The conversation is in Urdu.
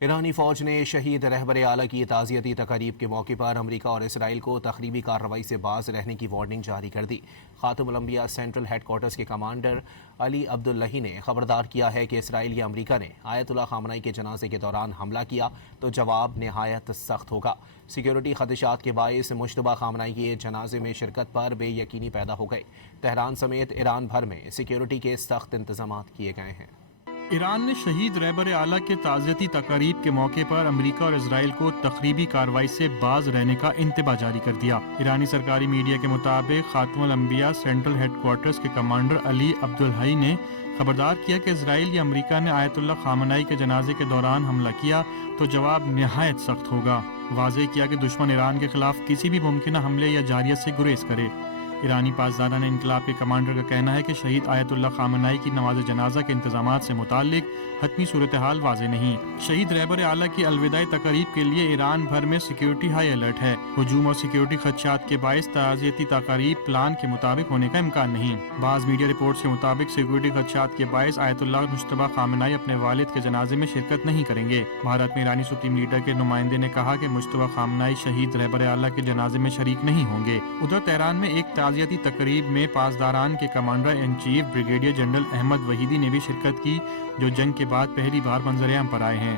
ایرانی فوج نے شہید رہبر اعلیٰ کی تعزیتی تقریب کے موقع پر امریکہ اور اسرائیل کو تخریبی کارروائی سے باز رہنے کی وارننگ جاری کر دی۔ خاتم الانبیاء سینٹرل ہیڈ کوارٹرز کے کمانڈر علی عبداللہی نے خبردار کیا ہے کہ اسرائیل یا امریکہ نے آیت اللہ خامنئی کے جنازے کے دوران حملہ کیا تو جواب نہایت سخت ہوگا۔ سیکیورٹی خدشات کے باعث مشتبہ خامنئی کے جنازے میں شرکت پر بے یقینی پیدا ہو گئی۔ تہران سمیت ایران بھر میں سیکیورٹی کے سخت انتظامات کیے گئے ہیں۔ ایران نے شہید رہبر اعلیٰ کے تعزیتی تقریب کے موقع پر امریکہ اور اسرائیل کو تخریبی کارروائی سے باز رہنے کا انتباہ جاری کر دیا۔ ایرانی سرکاری میڈیا کے مطابق خاتم الانبیاء سینٹرل ہیڈ کوارٹرز کے کمانڈر علی عبدالحی نے خبردار کیا کہ اسرائیل یا امریکہ نے آیت اللہ خامنئی کے جنازے کے دوران حملہ کیا تو جواب نہایت سخت ہوگا۔ واضح کیا کہ دشمن ایران کے خلاف کسی بھی ممکنہ حملے یا جارحیت سے گریز کرے۔ ایرانی پاسداران انقلاب کے کمانڈر کا کہنا ہے کہ شہید آیت اللہ خامنئی کی نماز جنازہ کے انتظامات سے متعلق حتمی صورتحال واضح نہیں۔ شہید رہبر اعلیٰ کی الوداعی تقریب کے لیے ایران بھر میں سیکیورٹی ہائی الرٹ ہے۔ ہجوم اور سیکیورٹی خدشات کے باعث تعزیتی تقریب پلان کے مطابق ہونے کا امکان نہیں۔ بعض میڈیا رپورٹس کے مطابق سیکیورٹی خدشات کے باعث آیت اللہ مجتبیٰ خامنئی اپنے والد کے جنازے میں شرکت نہیں کریں گے۔ بھارت میں ایرانی سپریم لیڈر کے نمائندے نے کہا کہ مجتبیٰ خامنئی شہید رہبر اعلیٰ کے جنازے میں شریک نہیں ہوں گے۔ ادھر تہران میں ایک تعزیتی تقریب میں پاسداران کے commander in chief brigadier general Ahmad Vahidi نے بھی شرکت کی، جو جنگ کے بعد پہلی بار منظر عام پر آئے ہیں۔